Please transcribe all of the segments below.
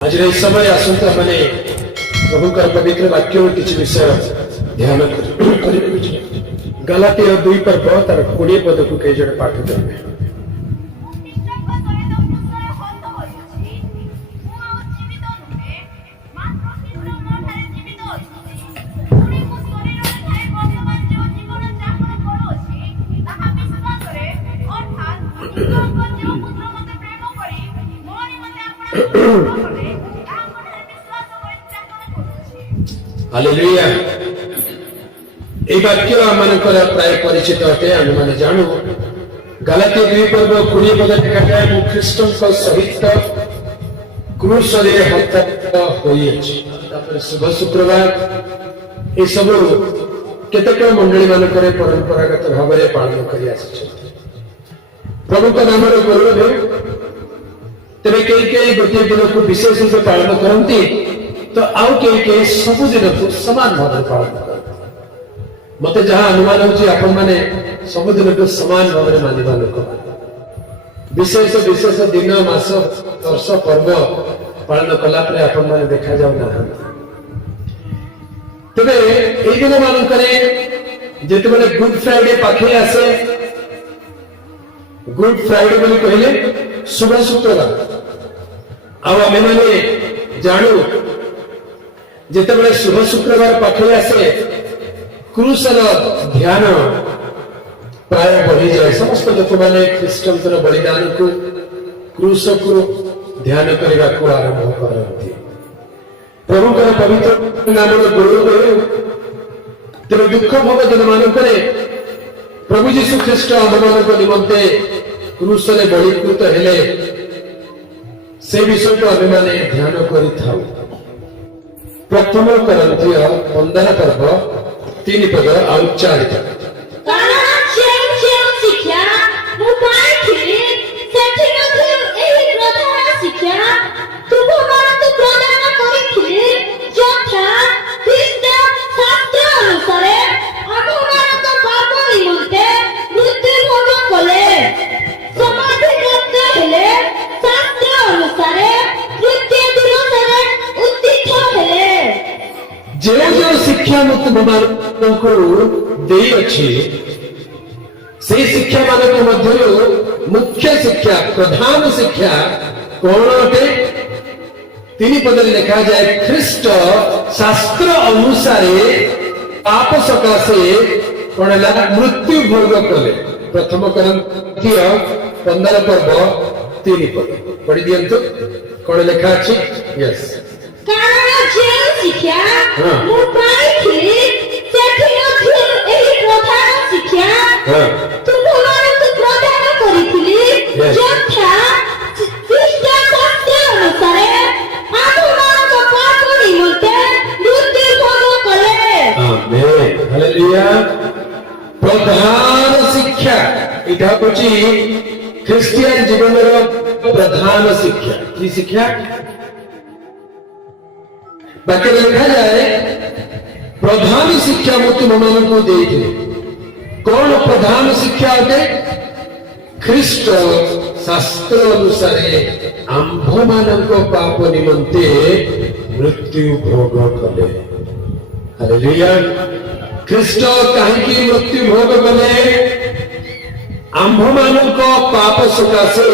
आज समय आसंता मैंने प्रभु का पवित्र वाक्य किसी विषय ध्यान गलातिया 2 पर बहुत 20 पद को कई जन पाठ करेंगे। हालेलुया। ए वाक्य आमनकर प्राय परिचित अटे आम माने जानू। गलातिया 2 पर्व 20 पद लिखा जाए मु ख्रीष्टन को सहित क्रूस रे हत्या होई अछि। तापर शुभ शुक्रवार ए सब केतेक मंडली मानकर परंपरागत भाव में पालन करि आछि। प्रभु का नाम रे गौरव तेरे कई गोटे दिन को विशेष रूप से पालन करती तो आउ कई सब दिन को समान भाव में पालन करते। मत जहां अनुमान होची आपण माने सब दिन को समान भाव में मानिबा लोक विशेष विशेष दिन मास वर्ष पर्व पालन कला पर आपण माने देखा जाउ ना। तबे एई दिन मान करे जेते बेले गुड फ्राइडे पाखे आसे गुड फ्राइडे बोली कहले शुभ शुक्रवार आमे माने जानू जिते बड़े शुभ शुक्रवार पाखे आसे क्रूसर ध्यान प्राय बढ़ी जाए। समस्त लोक मैंने ख्रीष्टर बलिदान को क्रूस को ध्यान करने को आरंभ करती। प्रभु का पवित्र नाम गौरव तेरे दुख भोग दिन मान करे प्रभु जीशु ख्रीष्ट आम मान निमंते क्रूस बलिकृत हेले से विषय को आम मैंने ध्यान कर। प्रथम करंथिय 15 पर्व 3 पद आउ 4 जो शिक्षा मुक्त मान को दे अच्छी से शिक्षा मान मध्य मुख्य शिक्षा प्रधान शिक्षा कौन अटे 3 पद लिखा जाए ख्रीष्ट शास्त्र अनुसार पाप सकाशे कौन मृत्यु भोग कले। प्रथम करंथिय 15 पर्व 3 पद पढ़ी दियंतु कौन लिखा अछि। यस कारण जे शिक्षा मु पाइथि सेठी अछि एही प्रधान शिक्षा तुम माने तो प्रदान करिथिली यथा ख्रीष्ट शास्त्र अनुसार आम मान को पाप निमंते मृत्यु भोग कले। Amen hallelujah. प्रधान शिक्षा इटा होची ख्रिस्टियन जीवन रो प्रधान शिक्षा। की शिक्षा बाकी लिखा जाए प्रधान शिक्षा मु तुम को देते। कौन प्रधान शिक्षा अटे ख्रीष्ट शास्त्र अनुसार आंभ मान पाप निमंते मृत्यु भोग कले। हालेलुया। ख्रीष्ट कहीं मृत्यु भोग कले आंभ मान पाप सकाशे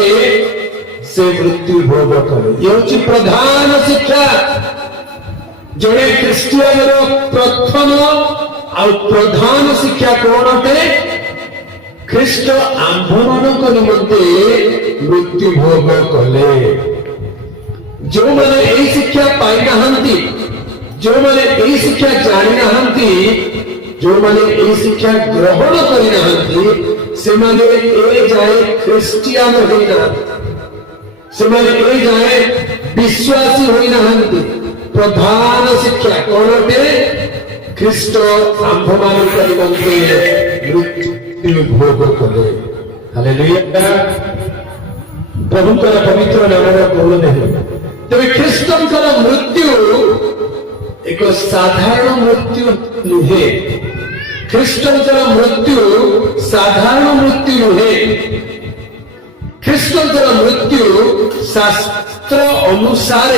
से मृत्यु भोग कले। ये प्रधान शिक्षा जड़े ख्रिस्टियन प्रथम और प्रधान शिक्षा कौन अटे ख्रीष्ट आंभ मान निमंते मृत्यु भोग कले। जो मैंने यही शिक्षा पाई नहांती जो मैंने यही शिक्षा जानी नहांती जो मैंने यही शिक्षा ग्रहण करी नहांती से माने ए जाए ख्रिस्टियन होई नहांती से माने ए जाए विश्वासी होई नहांती। प्रधान शिक्षा कौन अटे ख्रीष्ट आंभ मान निमंते मृत्यु भोग कले। हालेलुया। प्रभु का पवित्र नाम गौरव है। तेरे ख्रीष्टन मृत्यु एक साधारण मृत्यु नुहे। ख्रीष्टन मृत्यु साधारण मृत्यु नुहे। ଖ୍ରୀଷ୍ଟଙ୍କର ମୃତ୍ୟୁ शास्त्र अनुसार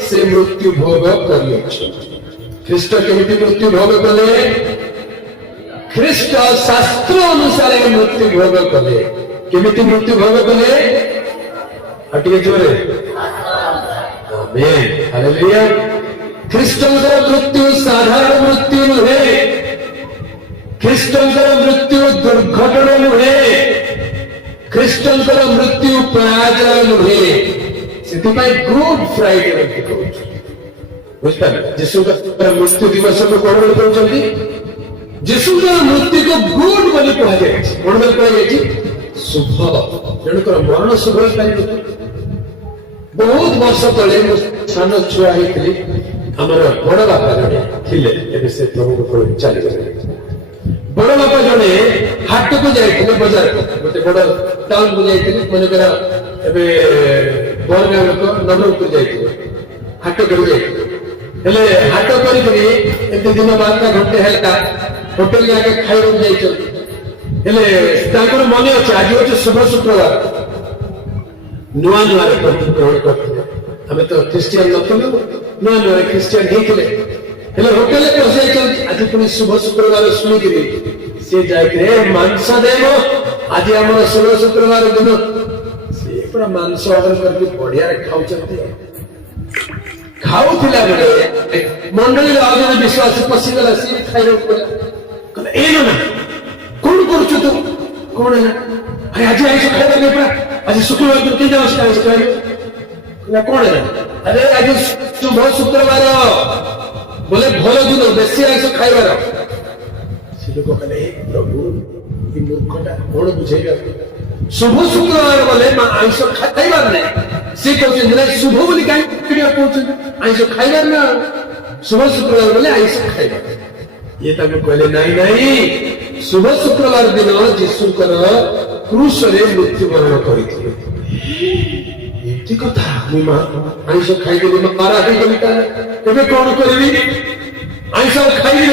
से मृत्यु भोग करियछि। ख्रीष्ट केमिति मृत्यु भोग कले? ख्रीष्ट शास्त्र अनुसार मृत्यु भोग कले। केमिति मृत्यु भोग कले? हटिए जोरे आमेन हालेलुया। ख्रीष्टंकर मृत्यु साधारण मृत्यु नुहे। ख्रीष्टंकर मृत्यु दुर्घटना नुहे। ख्रीष्टंकर मृत्यु पराजय नुहे। ସେଥିପାଇଁ ଗୁଡ୍ ଫ୍ରାଇଡେ ବୋଲି କହୁଛୁ। ବୁଝିପାରିଲେ? ଯୀଶୁଙ୍କର ମୃତ୍ୟୁ ଦିବସ କଣ ବୋଲି କହୁଛନ୍ତି? ଯୀଶୁଙ୍କର ମୃତ୍ୟୁକୁ ଗୁଡ୍ ବୋଲି କୁହାଯାଇଛି। କଣ ବୋଲି କୁହାଯାଇଛି? ଶୁଭ। ଜଣଙ୍କର ମରଣ ଶୁଭ ହେଇପାରିବ। ବହୁତ ବର୍ଷ ତଳେ ମୁଁ ସାନ ଛୁଆ ହେଇଥିଲି। ଆମର ବଡ ବାପା ଜଣେ ଥିଲେ, ଏବେ ସେ ପ୍ରଭୁଙ୍କ ଚାଲିଗଲେ। ବଡ ବାପା ଜଣେ ହାଟକୁ ଯାଇଥିଲେ, ବଜାରକୁ ଗୋଟେ ବଡ ଟାଉନକୁ ଯାଇଥିଲେ। ମନେକର ଏବେ ବରଗାଁ ଲୋକ ନବରଙ୍ଗପୁର ଯାଇଥିଲେ, ହାଟ କରି ଯାଇଥିଲେ। ହେଲେ ହାଟ କରିକିରି ଏତେ ଦିନ 12ଟା ଘଣ୍ଟେ ହେଲା ହୋଟେଲ ଆଗେ ଖାଇବାକୁ ଯାଇଛନ୍ତି। ହେଲେ ତାଙ୍କର ମନେ ଅଛି ଆଜି ହଉଛି ଶୁଭ ଶୁକ୍ରବାର। ନୂଆ ନୂଆରେ ଗ୍ରହଣ କରିଥିଲେ। ଆମେ ତ ଖ୍ରୀଷ୍ଟିଆନ ନଥିଲୁ, ନୂଆ ନୂଆରେ ଖ୍ରୀଷ୍ଟିଆନ ହେଇଥିଲେ। ହେଲେ ହୋଟେଲରେ ପଶି ଯାଇଛନ୍ତି। ଆଜି ପୁଣି ଶୁଭ ଶୁକ୍ରବାର ଶୁଣିକିରି ସେ ଯାଇକିରି ମାଂସ ଦେବ, ଆଜି ଆମର ଶୁଭ ଶୁକ୍ରବାର ଦିନ। ସେ ପୁରା ମାଂସ ଅର୍ଡର କରିକି ବଢିଆରେ ଖାଉଛନ୍ତି। ଖାଉଥିଲା ବେଳେ ମଣ୍ଡଳୀର ଆଉ ଜଣେ ବିଶ୍ୱାସୀ ପଶିଗଲା। ସିଏ ଖାଇବାକୁ ଗଲା, କହିଲା ଏ ନା କଣ କରୁଛୁ ତୁ? କଣ ହେଲା? ଆଜି ଆଇଁଷ ଖାଇଦେବେ ପୁରା, ଆଜି ଶୁକ୍ରବାର ଦିନ କେମିତି ଆଇଁଷ ଖାଇବେ? କଣ ହେଲା? ଆରେ ଆଜି ଶୁଭ ଶୁକ୍ରବାର, ବୋଲେ ଭଲ ଦିନ, ବେଶୀ ଆଇଁଷ ଖାଇବାର। ସେ ଲୋକ କହିଲେ ଏ ପ୍ରଭୁ, ଏ ମୂର୍ଖଟା କଣ ବୁଝେଇବା? ଶୁଭ ଶୁକ୍ରବାର ବୋଲେ ଆଇଁଷ ଖାଇବାର ନାହିଁ। ସେ କହୁଛନ୍ତି ନା ଶୁଭ ବୋଲି କାହିଁକି କହୁଛନ୍ତି? ଆଇଁଷ ଖାଇବାର ନା, ଶୁଭ ଶୁକ୍ରବାର ବୋଲେ ଆଇଁଷ ଖାଇବାର। ଇଏ ତାଙ୍କୁ କହିଲେ ନାଇଁ ନାଇଁ, ଶୁଭ ଶୁକ୍ରବାର ଦିନ ଯୀଶୁଙ୍କର କ୍ରୁଶରେ ମୃତ୍ୟୁବରଣ କରିଥିଲେ। ଏମିତି କଥା। ମୁଁ ଆଇଁଷ ଖାଇଦେଲି, ମାରା ହେଇଗଲି, ଏବେ କଣ କରିବି? ଆଇଁଷ ଖାଇବି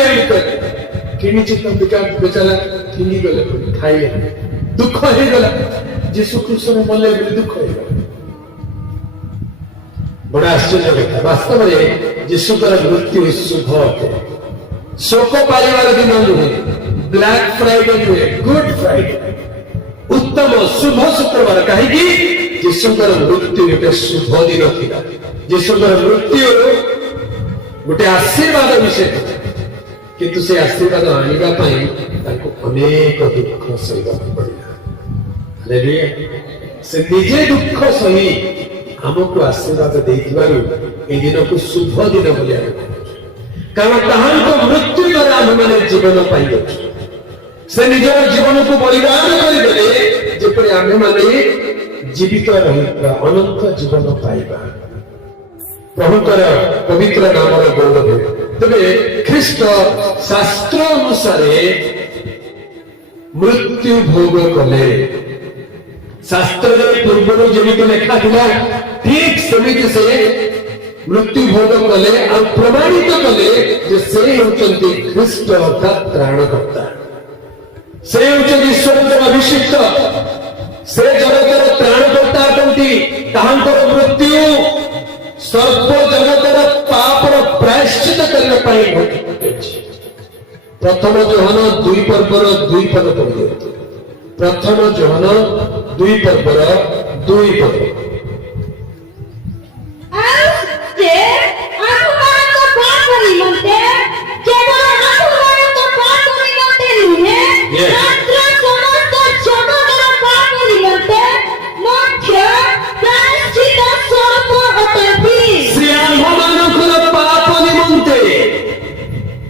କିଣିଛି ତ ବେଚାରା କିଣି ଗଲେ, ଖାଇଲେ, ଦୁଃଖ ହେଇଗଲା। ଯୀଶୁ କ୍ରୁଶରେ ମଲେ ବୋଲି ଦୁଃଖ ହେଇଗଲା। ବଡ ଆଶ୍ଚର୍ଯ୍ୟ କଥା। ବାସ୍ତବରେ ଯୀଶୁଙ୍କର ମୃତ୍ୟୁ ଶୁଭ ଅଟେ। ଶୋକ ପାଇବାର ଦିନ ନୁହେଁ, ବ୍ଲାକ୍ ଫ୍ରାଇଡେ ନୁହେଁ, ଗୁଡ୍ ଫ୍ରାଇଡେ, ଉତ୍ତମ ଶୁଭ ଶୁକ୍ରବାର। କାହିଁକି? ଯୀଶୁଙ୍କର ମୃତ୍ୟୁ ଗୋଟେ ଶୁଭ ଦିନ ଥିଲା। ଯୀଶୁଙ୍କର ମୃତ୍ୟୁ ଗୋଟେ ଆଶୀର୍ବାଦ ବିଷୟ, କିନ୍ତୁ ସେ ଆଶୀର୍ବାଦ ଆଣିବା ପାଇଁ ତାଙ୍କୁ ଅନେକ ଦୁଃଖ ସହିବାକୁ ପଡିଲା। ହାଲେଲୁୟା। ସେ ନିଜେ ଦୁଃଖ ସହି ଆମକୁ ଆଶୀର୍ବାଦ ଦେଇଥିବାରୁ এই ଦିନକୁ ଶୁଭ ଦିନ ବୋଲି ଆମେ କହୁଛୁ। କାରଣ ତାହାଙ୍କ ମୃତ୍ୟୁ ଦ୍ୱାରା ଆମେମାନେ ଜୀବନ ପାଇଅଛୁ। ସେ ନିଜର ଜୀବନକୁ ବଳିଦାନ କରିଦେଲେ ଯେପରି ଆମେମାନେ ଜୀବିତ ରହିବା, ଅନନ୍ତ ଜୀବନ ପାଇବା। ପ୍ରଭୁଙ୍କର ପବିତ୍ର ନାମର ଗୌରବ। ତେବେ ଖ୍ରୀଷ୍ଟ ଶାସ୍ତ୍ର ଅନୁସାରେ ମୃତ୍ୟୁ ଭୋଗ କଲେ। ଶାସ୍ତ୍ରରେ ପୂର୍ବରୁ ଯେମିତି ଲେଖା ଥିଲା ଠିକ ସେମିତି ସେ ମୃତ୍ୟୁ ଭୋଗ କଲେ ଆଉ ପ୍ରମାଣିତ କଲେ ଯେ ସେ ହେଉଛନ୍ତି ଖ୍ରୀଷ୍ଟ ଅର୍ଥାତ୍ ତ୍ରାଣକର୍ତ୍ତା। ସେ ହେଉଛନ୍ତି ଈଶ୍ୱରଙ୍କର ଅଭିଷିକ୍ତ। ସେ ଜଗତର ତ୍ରାଣକର୍ତ୍ତା ଅଟନ୍ତି। ତାହାଙ୍କର ମୃତ୍ୟୁ ସର୍ବ ଜଗତର ପାପର ପ୍ରାୟଶ୍ଚିତ କରିବା ପାଇଁ ଘଟିଛି। ପ୍ରଥମ ଯୋହନ 2 ପର୍ବର 2 ପଦ ପଢିଦିଅନ୍ତୁ। ପ୍ରଥମ ଯୋହନ 2 ପର୍ବର 2 ପଦ।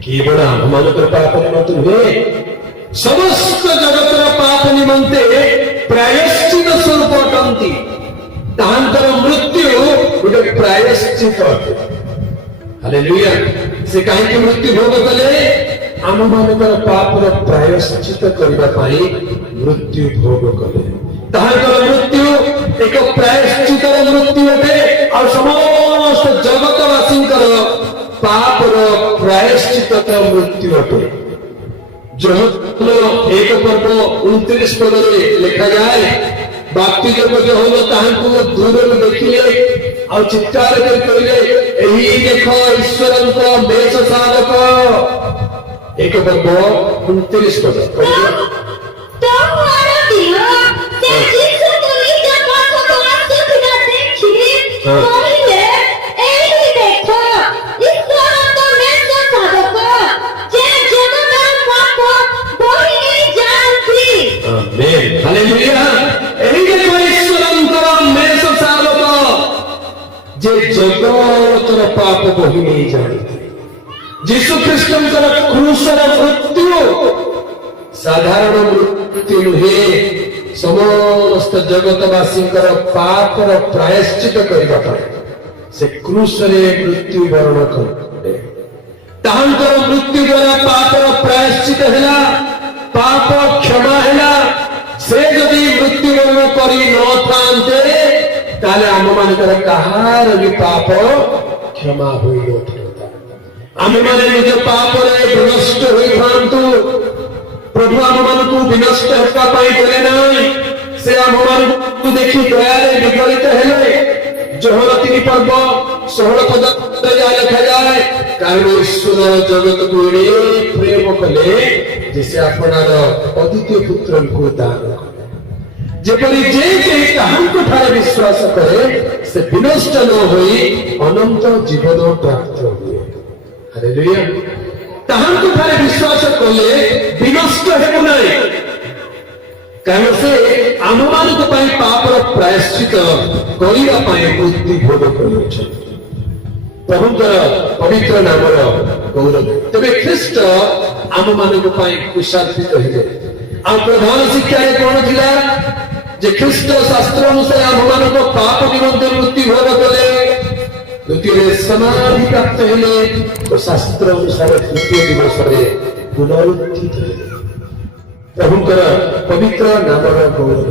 केवल आम्हानकर पाप निमंते नुहे, समस्त जगतर पाप निमंते प्रायश्चित स्वरूप अटंती। ताहांतर मृत्यु गोटे प्रायश्चित अटे। हालेलुया। से काहेकि मृत्यु भोग कले? आम्हानकर पापर प्रायश्चित करबा पई मृत्यु भोग कले। ताहांतर मृत्यु एक प्रायश्चित मृत्यु अटे और समस्त जगतवासींकर पापर प्रायश्चित मृत्यु अटे। जोहन 1 पर्व 29 पद लिखा जाए, बाप्तिजम जोहन ताहांकु दूरରୁ ଦେଖିଲେ ଆଉ ଚିତ୍କାର କରି କହିଲେ ଏହି ଦେଖ ଈଶ୍ୱରଙ୍କ ବେଶ ସାଧକ। 1 ପର୍ବ 29 ପଦ ତମର ଦିନ ସେ ଯୀଶୁଙ୍କୁ ନିଜ ପାଖକୁ ଆସୁଥିବା ଦେଖି କହିଲେ ଏହି ଦେଖ ଈଶ୍ୱରଙ୍କ ବେଶ ସାଧକ ଯେ ଜଗତର ପାପ ବୋହି ନେଇ ଯାଆନ୍ତି। ଆମେନ୍ ହାଲେଲୁୟା। ଏହି ଦେଖ ଈଶ୍ୱରଙ୍କର ବେଶ ସାଧକ ଯେ ଜଗତର ପାପ ବୋହି ନେଇ ଯାଆନ୍ତି। ଯୀଶୁ ଖ୍ରୀଷ୍ଟଙ୍କର କ୍ରୁଶର ମୃତ୍ୟୁ ସାଧାରଣ ମୃତ୍ୟୁ ନୁହେଁ, ସମସ୍ତ ଜଗତବାସୀଙ୍କର ପାପର ପ୍ରାୟଶ୍ଚିତ କରିବା ପାଇଁ ସେ କ୍ରୁଶରେ ମୃତ୍ୟୁବରଣ କଲେ। ତାହାଙ୍କର ମୃତ୍ୟୁ ଦ୍ୱାରା ପାପର ପ୍ରାୟଶ୍ଚିତ ହେଲା, ପାପ କ୍ଷମା ହେଲା। ସେ ଯଦି ମୃତ୍ୟୁବରଣ କରି ନଥାନ୍ତେ ତାହେଲେ ଆମମାନଙ୍କର କାହାର ବି ପାପ କ୍ଷମା ହୋଇନଥାନ୍ତା। ଆମେମାନେ ନିଜ ପାପରେ ବିନଷ୍ଟ ହୋଇଥାନ୍ତୁ। ପ୍ରଭୁ ଆମମାନଙ୍କୁ ବିନଷ୍ଟ ହେବା ପାଇଁ ଦେଲେ ନାହିଁ, ସେ ଆମମାନଙ୍କୁ ଦେଖି ଦୟାରେ ବିଗଳିତ ହେଲେ। ଯୋହନ 3 ପର୍ବ 16 ପଦରେ ଯାହା ଲେଖାଯାଏ, କାରଣ ଈଶ୍ୱର ଜଗତକୁ ଏଡ଼େ ପ୍ରେମ କଲେ ଯେ ସେ ଆପଣାର ଅଦ୍ୱିତୀୟ ପୁତ୍ରଙ୍କୁ ଦାନ କଲେ, ଯେପରି ଯେ କେହି ତାହାଙ୍କ ଠାରେ ବିଶ୍ୱାସ କରେ ସେ ବିନଷ୍ଟ ନ ହୋଇ ଅନନ୍ତ ଜୀବନ ପ୍ରାପ୍ତ ହୁଏ। ହାଲେଲୁୟା। ତାହାଙ୍କ ଠାରେ ବିଶ୍ୱାସ କଲେ ବିନଷ୍ଟ ହେବ ନାହିଁ, କାରଣ ସେ ଆମମାନଙ୍କ ପାଇଁ ପାପର ପ୍ରାୟଶ୍ଚିତ କରିବା ପାଇଁ ମୃତ୍ୟୁ ଭୋଗ କରିଅଛନ୍ତି। ପ୍ରଭୁଙ୍କର ପବିତ୍ର ନାମର ଗୌରବ। ତେବେ ଖ୍ରୀଷ୍ଟ ଆମମାନଙ୍କ ପାଇଁ କୁଶାର୍ପିତ ହେଲେ। ଆଉ ପ୍ରଧାନ ଶିକ୍ଷାରେ କଣ ଥିଲା ଯେ ଖ୍ରୀଷ୍ଟ ଶାସ୍ତ୍ର ଅନୁସାରେ ଆମମାନଙ୍କ ପାପ ନିମନ୍ତେ ମୃତ୍ୟୁ ଭୋଗ କଲେ, ଦ୍ୱିତୀୟରେ ସମାଧି ପ୍ରାପ୍ତ ହେଲେ ଓ ଶାସ୍ତ୍ର ଅନୁସାରେ ତୃତୀୟ ଦିବସରେ ପୁନରୁତ୍ଥିତ ହେଲେ। ପ୍ରଭୁଙ୍କର ପବିତ୍ର ନାମର ଗୌରବ।